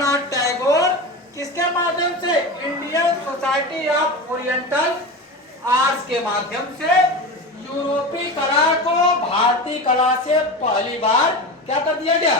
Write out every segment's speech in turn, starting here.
रविंद्रनाथ टैगोर किसके माध्यम से? Indian society of oriental arts के माध्यम से यूरोपीय कला को भारतीय कला से पहली बार क्या कर दिया गया?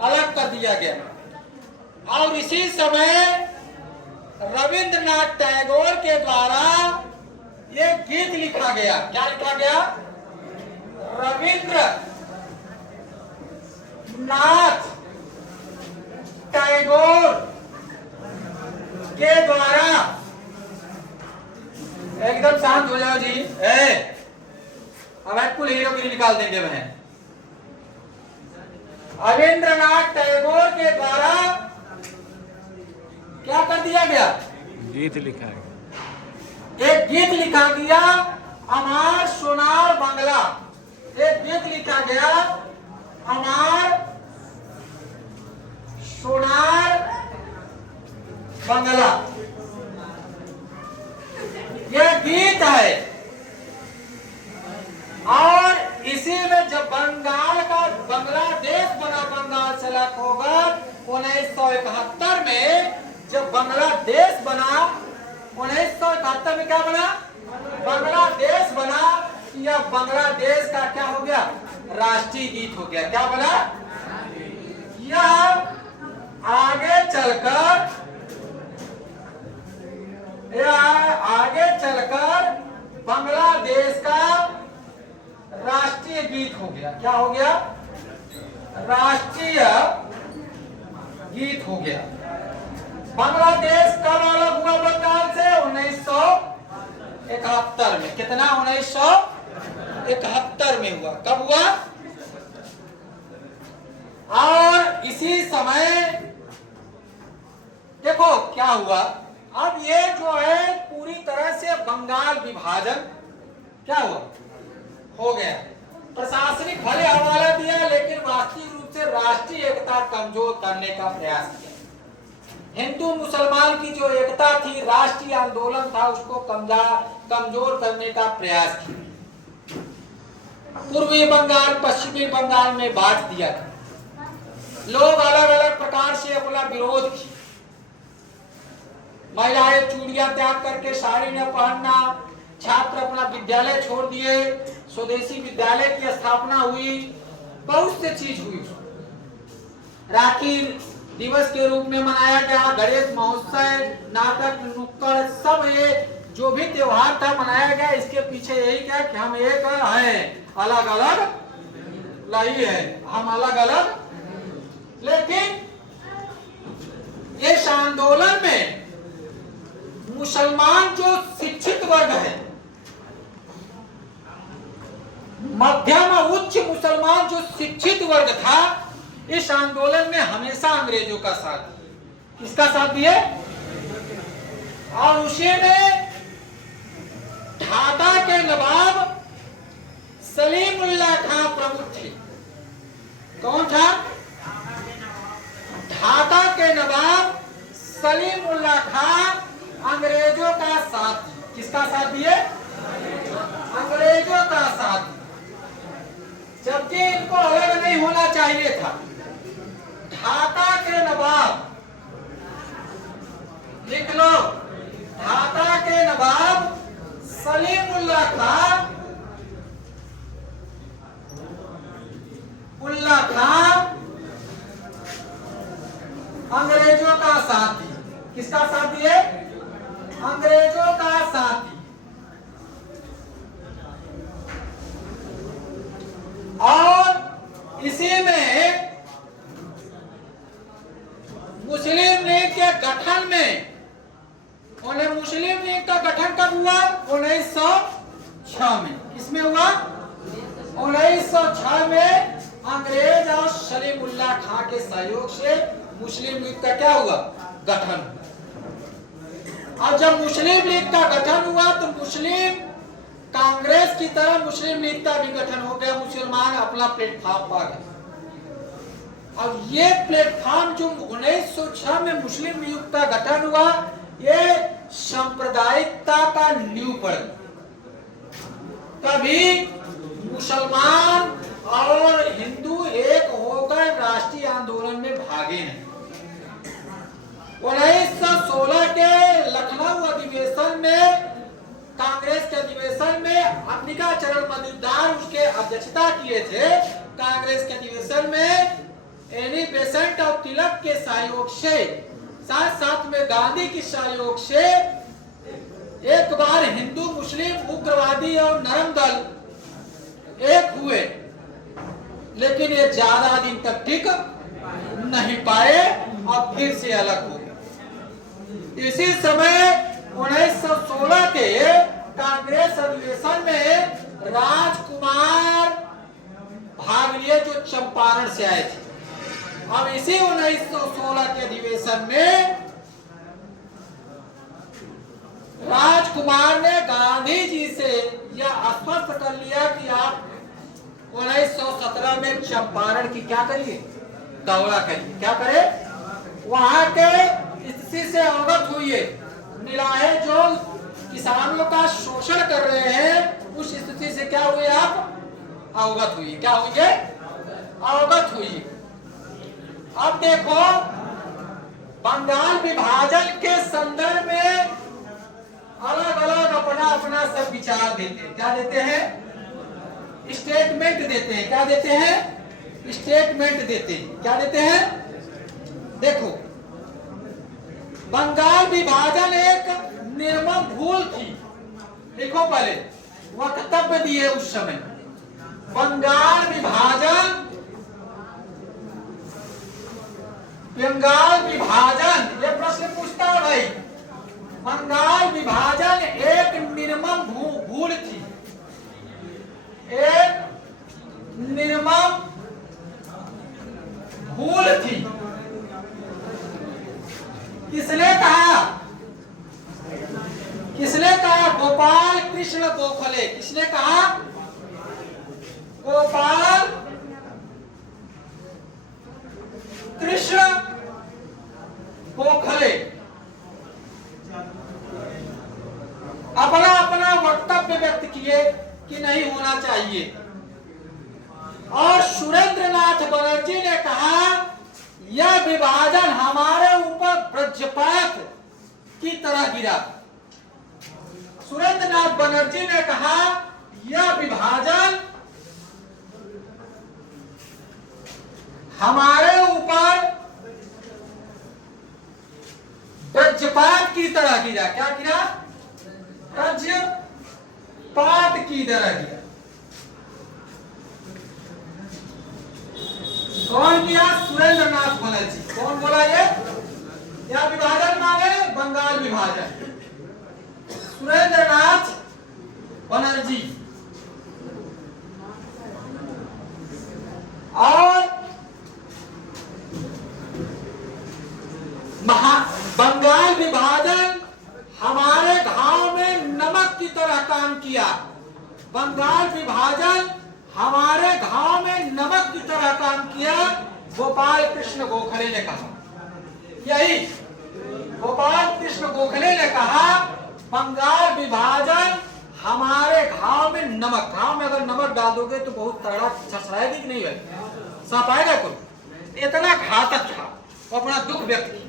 अलग कर दिया गया। और इसी समय रविंद्रनाथ टैगोर के द्वारा एक गीत लिखा गया। क्या लिखा गया? रविंद्रनाथ टैगोर के द्वारा, एकदम शांत हो जाओ जी, अब कुल हीरोगिरी निकाल देंगे वह। रविंद्रनाथ टैगोर के द्वारा क्या कर दिया गया? गीत लिखा है। एक गीत लिखा गया, अमर सोनार बंगला। एक गीत लिखा गया, अमर सोनार बंगला। यह गीत है। और इसी में जब बंगाल का बांग्लादेश बना, बंगाल से अलग होकर 1971 में जब बांग्लादेश बना, 1971 में क्या बना? बांग्लादेश बना। यह बांग्लादेश का क्या हो गया? राष्ट्रीय गीत हो गया। क्या बना? यह आगे चलकर बांग्लादेश का राष्ट्रीय गीत हो गया। क्या हो गया? राष्ट्रीय गीत हो गया। बांग्लादेश कब अलग हुआ बंगाल से? 1971 में। कितना? 1971 में हुआ। कब हुआ? और इसी समय देखो क्या हुआ। अब ये जो है पूरी तरह से बंगाल विभाजन क्या हुआ? हो गया। प्रशासनिक भले हवाला दिया, लेकिन वास्तविक रूप से राष्ट्रीय एकता कमजोर करने का प्रयास किया। हिंदू मुसलमान की जो एकता थी, राष्ट्रीय आंदोलन था, उसको कमजोर करने का प्रयास किया। पूर्वी बंगाल पश्चिमी बंगाल में बांट दिया था। लोग अलग अलग प्रकार से अपना विरोध किए। महिलाएं चूड़ियां त्याग करके साड़ी न पहनना, छात्र अपना विद्यालय छोड़ दिए, स्वदेशी विद्यालय की स्थापना हुई, बहुत से चीज हुई। राखी दिवस के रूप में मनाया गया, गणेश महोत्सव, नाटक, नुक्कड़, सब ये जो भी त्योहार था मनाया गया। इसके पीछे यही क्या कि हम एक है, अलग अलग नहीं है, हम अलग अलग। लेकिन इस आंदोलन में मुसलमान जो शिक्षित वर्ग है, मध्यम उच्च मुसलमान जो शिक्षित वर्ग था, इस आंदोलन में हमेशा अंग्रेजों का साथ दिया। किसका साथ दिए? और उसी में ढाका के नवाब सलीमुल्लाह खां प्रमुख थे। कौन था? ढाका के नवाब सलीमुल्लाह खां अंग्रेजों का साथ। किसका साथ दिए? अंग्रेजों का साथ। जबकि इनको अलग नहीं होना चाहिए था। ढाका के नवाब, लिख लो, ढाका के नवाब सलीमुल्लाह खां अंग्रेजों का साथी। किसका साथ दिए? अंग्रेजों का साथी। और इसी में मुस्लिम लीग के गठन में, उन्हें मुस्लिम लीग का गठन कब हुआ? 1906 में। किसमें हुआ? 1906 में अंग्रेज और सलीमुल्लाह खां के सहयोग से मुस्लिम लीग का क्या हुआ? गठन। और जब मुस्लिम लीग का गठन हुआ तो मुस्लिम कांग्रेस की तरह मुस्लिम लीग का भी गठन हो गया। मुसलमान अपना प्लेटफॉर्म पा गए। अब ये प्लेटफॉर्म जो 1906 में मुस्लिम लीग का गठन हुआ, ये सांप्रदायिकता का नींव पड़। कभी मुसलमान और हिंदू एक होकर राष्ट्रीय आंदोलन में भागे नहीं। 1916 के लखनऊ अधिवेशन में, कांग्रेस के अधिवेशन में अंबिका चरण मजूमदार उसके अध्यक्षता किए थे। कांग्रेस के अधिवेशन में एनी बेसेंट और तिलक के सहयोग से, साथ साथ में गांधी के सहयोग से एक बार हिंदू मुस्लिम उग्रवादी और नरम दल एक हुए, लेकिन ये ज्यादा दिन तक टिक नहीं पाए और फिर से अलग हो गए। इसी समय 1916 के कांग्रेस अधिवेशन में राजकुमार भाग लिए जो चंपारण से आए थे। अब इसी 1916 के अधिवेशन में राजकुमार ने गांधी जी से यह आश्वस्त कर लिया कि आप 1917 में चंपारण की क्या करिए, दौरा करिए। क्या करे, वहां के स्थिति से अवगत हुई, मिला है जो किसानों का शोषण कर रहे हैं, उस स्थिति से क्या हुए, आप अवगत हुई। क्या हुई, अवगत हुई। अब देखो, बंगाल विभाजन के संदर्भ में अलग अलग अपना अपना सब विचार देते हैं। क्या देते हैं, स्टेटमेंट देते हैं। क्या देते हैं, स्टेटमेंट देते हैं। क्या देते हैं, देखो, बंगाल विभाजन एक निर्मम भूल थी। देखो, पहले वक्तव्य दिए उस समय, बंगाल विभाजन, ये प्रश्न पूछता है भाई, बंगाल विभाजन एक निर्मम भूल थी, एक निर्मम भूल थी। किसने कहा, किसने कहा, गोपाल कृष्ण गोखले। किसने कहा, गोपाल कृष्ण गोखले। अपना अपना वक्तव्य व्यक्त किए कि नहीं होना चाहिए। और सुरेंद्रनाथ बनर्जी ने कहा यह विभाजन हमारे ऊपर वज्रपात की तरह गिरा। सुरेंद्रनाथ बनर्जी ने कहा यह विभाजन हमारे ऊपर वज्रपात की तरह गिरा। क्या गिरा, वज्रपात की तरह गिरा। कौन किया, सुरेंद्रनाथ बनर्जी। कौन बोला ये, क्या विभाजन माने, बंगाल विभाजन, सुरेंद्रनाथ बनर्जी। और बंगाल विभाजन हमारे घाव में नमक की तरह काम किया। बंगाल विभाजन हमारे घाव में नमक की तरह काम किया, गोपाल कृष्ण गोखले ने कहा। यही गोपाल कृष्ण गोखले ने कहा बंगाल विभाजन हमारे घाव में नमक, घाव में अगर नमक डाल दोगे तो बहुत तगड़ा छछड़ाएगी कि नहीं है, सांप आएगा कोई, इतना घातक था। अपना दुख व्यक्त किया।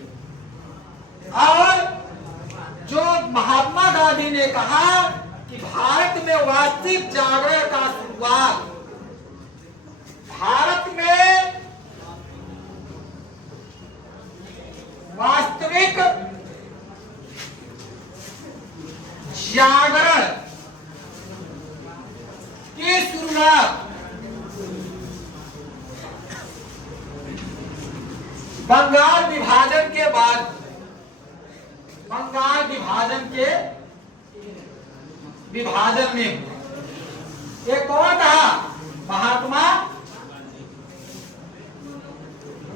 और जो महात्मा गांधी ने कहा कि भारत में वास्तविक जागरण का शुरुआत, भारत में वास्तविक जागरण की शुरुआत बंगाल विभाजन के बाद, बंगाल विभाजन के विभाजन में हुआ। एक कौन कहा,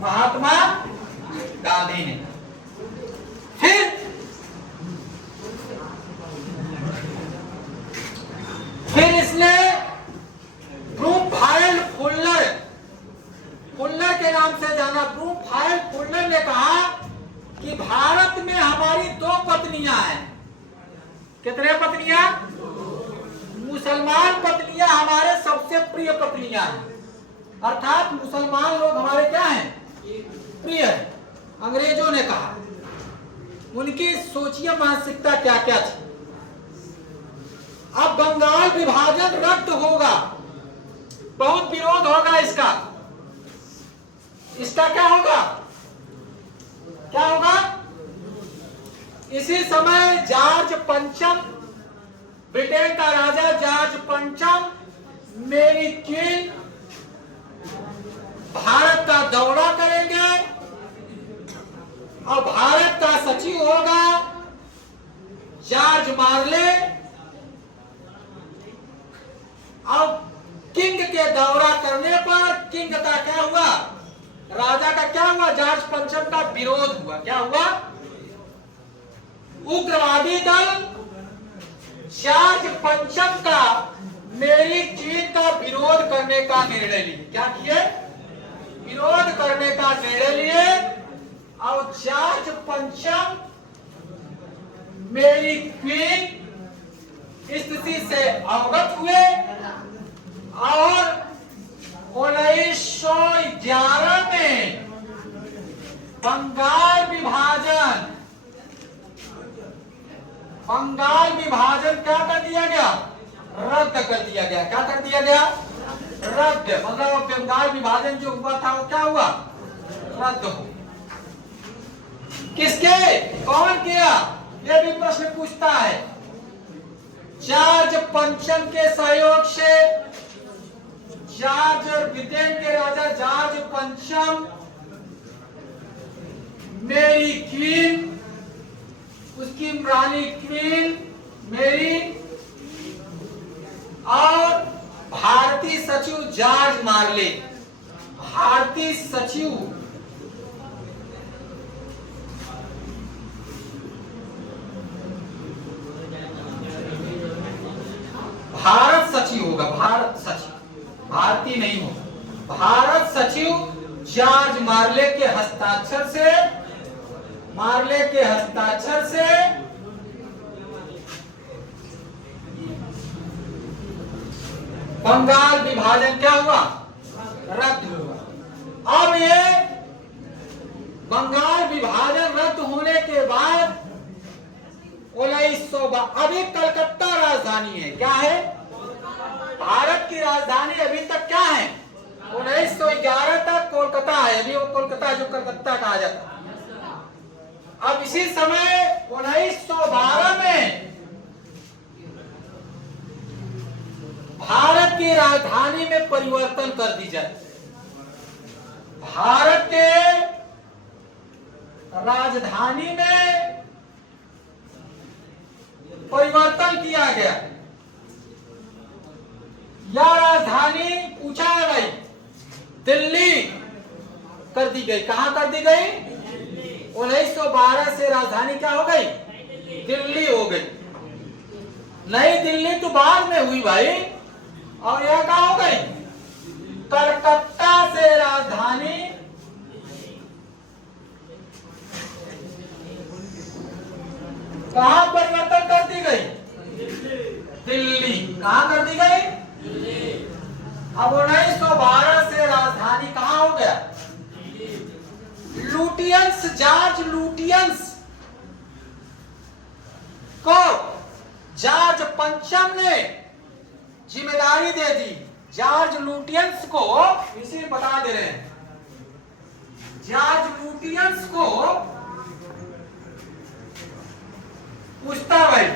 महात्मा गांधी ने। फिर इसने ब्रूमफील्ड फुल्लर के नाम से जाना, ब्रूमफील्ड फुल्लर ने कहा कि भारत में हमारी दो पत्नियां हैं। कितने पत्नियां, मुसलमान पत्नियां हमारे सबसे प्रिय पत्नियां हैं। अर्थात मुसलमान लोग हमारे क्या हैं, प्रिय है। अंग्रेजों ने कहा उनकी सोचिए मानसिकता क्या क्या थी। अब बंगाल विभाजन रद्द होगा, बहुत विरोध होगा इसका। इसका क्या होगा, क्या होगा? इसी समय जॉर्ज पंचम, ब्रिटेन का राजा जॉर्ज पंचम, मेरी क्वीन भारत का दौरा करेंगे और भारत का सचिव होगा जॉर्ज मार्ले। अब किंग के दौरा करने पर किंग का क्या हुआ, राजा का क्या हुआ, जॉर्ज पंचम का विरोध हुआ। क्या हुआ? उग्रवादी दल जॉर्ज पंचम का मेरी क्वीन का विरोध करने का निर्णय लिए। क्या किए? विरोध करने का निर्णय लिए। और जॉर्ज पंचम मेरी क्वीन स्थिति से अवगत हुए और 1911 में बंगाल विभाजन क्या कर दिया गया, रद्द कर दिया गया। क्या कर दिया गया? रद्द। मतलब बंगाल विभाजन जो हुआ था वो क्या हुआ, रद्द हो। किसके, कौन किया, ये भी प्रश्न पूछता है। जॉर्ज पंचम के सहयोग से जॉर्ज, ब्रिटेन के राजा जॉर्ज पंचम, मेरी क्वीन, उसकी रानी क्वीन मेरी, और भारतीय सचिव जॉर्ज मार्ले। भारतीय सचिव भारत सचिव होगा, भारत सचिव, भारतीय नहीं होगा। भारत सचिव जॉर्ज मार्ले के हस्ताक्षर से, बंगाल विभाजन क्या हुआ, रद्द हुआ। अब ये बंगाल विभाजन रद्द होने के बाद 1900, अभी कलकत्ता राजधानी है। क्या है? भारत की राजधानी अभी तक क्या है, 1911 तक कोलकाता है। अभी वो कोलकाता जो कलकत्ता कहा जाता है। अब इसी समय 1912 में भारत की राजधानी में परिवर्तन कर दी जाए। भारत के राजधानी में परिवर्तन किया गया। यह राजधानी पूछा है भाई, दिल्ली कर दी गई। कहां कर दी गई? 1912 से राजधानी क्या हो गई, दिल्ली हो गई। नई दिल्ली तो बाद में हुई भाई, और यह क्या हो गई, कलकत्ता से राजधानी कहां परिवर्तन कर दी गई, दिल्ली। कहां कर दी गई, दिल्ली। अब 1912 से राजधानी कहां हो गया, लुटियंस, जॉर्ज लुटियंस को जॉर्ज पंचम ने जिम्मेदारी दे दी। जॉर्ज लुटियंस को, इसी बता दे रहे हैं, जॉर्ज लुटियंस को पूछता भाई,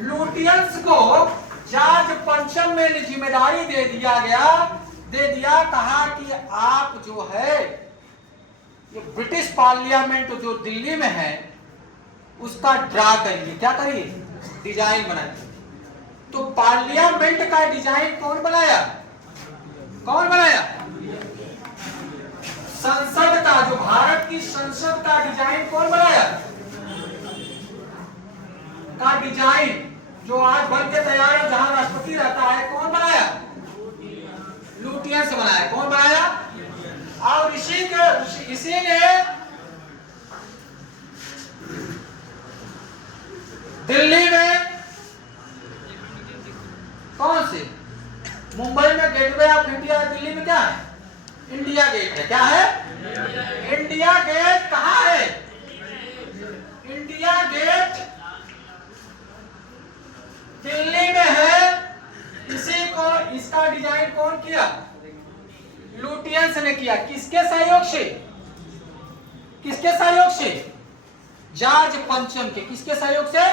लुटियंस को जॉर्ज पंचम में जिम्मेदारी दे दिया, कहा कि आप जो है ये ब्रिटिश पार्लियामेंट जो दिल्ली में है उसका ड्रा करिए। क्या करिए, डिजाइन बनाइए। तो पार्लियामेंट का डिजाइन कौन बनाया, संसद का, जो भारत की संसद का डिजाइन कौन बनाया, का डिजाइन जो आज बन के तैयार है, जहां राष्ट्रपति रहता है, कौन बनाया, लुटियंस बनाया। कौन बनाया? और इसी ने दिल्ली में, कौन से, मुंबई में गेटवे ऑफ इंडिया, दिल्ली में क्या है, इंडिया गेट है। क्या है, इंडिया गेट कहाँ है, दिल्ली में है। इसी को, इसका डिजाइन कौन किया? लुटियंस ने किया। किसके सहयोग से? किसके सहयोग से? जॉर्ज पंचम के। किसके सहयोग से?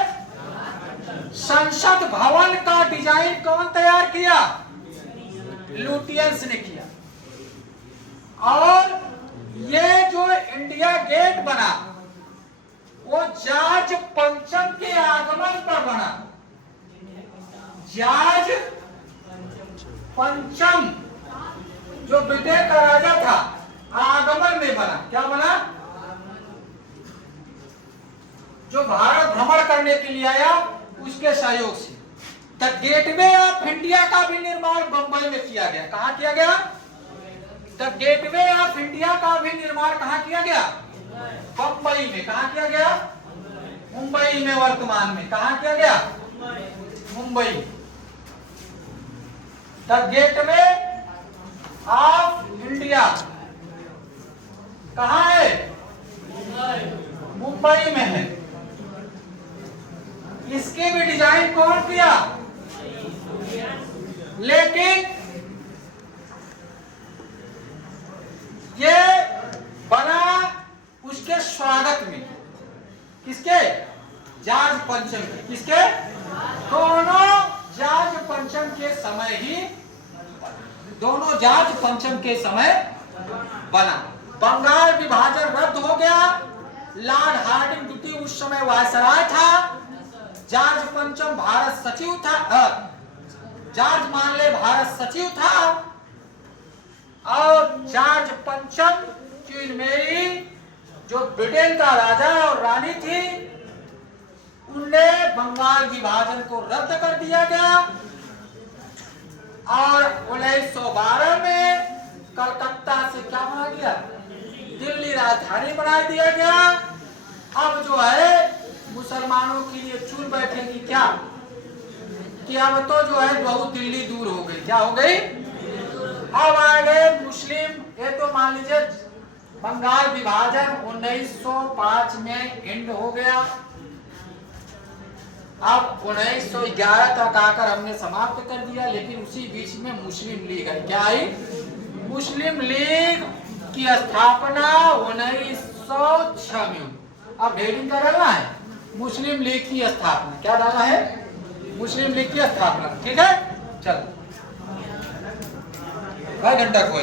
संसद भवन का डिजाइन कौन तैयार किया? लुटियंस ने किया। और ये जो इंडिया गेट बना वो जॉर्ज पंचम के आगमन पर बना। जॉर्ज पंचम जो ब्रिटेन का राजा था, आगमन में बना। क्या बना? जो भारत भ्रमण करने के लिए आया उसके सहयोग से। द गेटवे ऑफ इंडिया का भी निर्माण बंबई में किया गया। कहां किया गया? द गेटवे ऑफ इंडिया का भी निर्माण कहां किया गया? बंबई में। कहां किया गया? मुंबई में। वर्तमान में कहां किया गया? Mumbai. The gateway of India कहां है? मुंबई में है। इसकी भी डिजाइन कौन किया? लेकिन ये बना उसके स्वागत में। किसके? जॉर्ज पंचम के। किसके? दोनों जॉर्ज पंचम के समय ही, दोनों जॉर्ज पंचम के समय बना। बंगाल विभाजन रद्द हो गया। लॉर्ड हार्डिंग द्वितीय उस समय वायसराय था। जॉर्ज पंचम भारत सचिव था। जॉर्ज मानले भारत सचिव था। और जॉर्ज पंचम क्वीन मेरी जो ब्रिटेन का राजा और रानी थी, उनने बंगाल विभाजन को रद्द कर दिया गया। और 1912 में कलकत्ता से क्या बना दिया? दिल्ली राजधानी बना दिया गया। अब जो है मुसलमानों के लिए चुन बैठे कि क्या, कि अब तो जो है बहुत दिल्ली दूर हो गई। क्या हो गई? अब आ गए मुस्लिम। ये तो मान लीजिए बंगाल विभाजन 1905 में एंड हो गया। अब 1911 तक आकर हमने समाप्त कर दिया। लेकिन उसी बीच में मुस्लिम लीग आई। क्या आई? मुस्लिम लीग की स्थापना 1906 में। अब हेडिंग क्या डालना है? मुस्लिम लीग की स्थापना। क्या डालना है? मुस्लिम लीग की स्थापना। ठीक है, चलो 2 घंटा को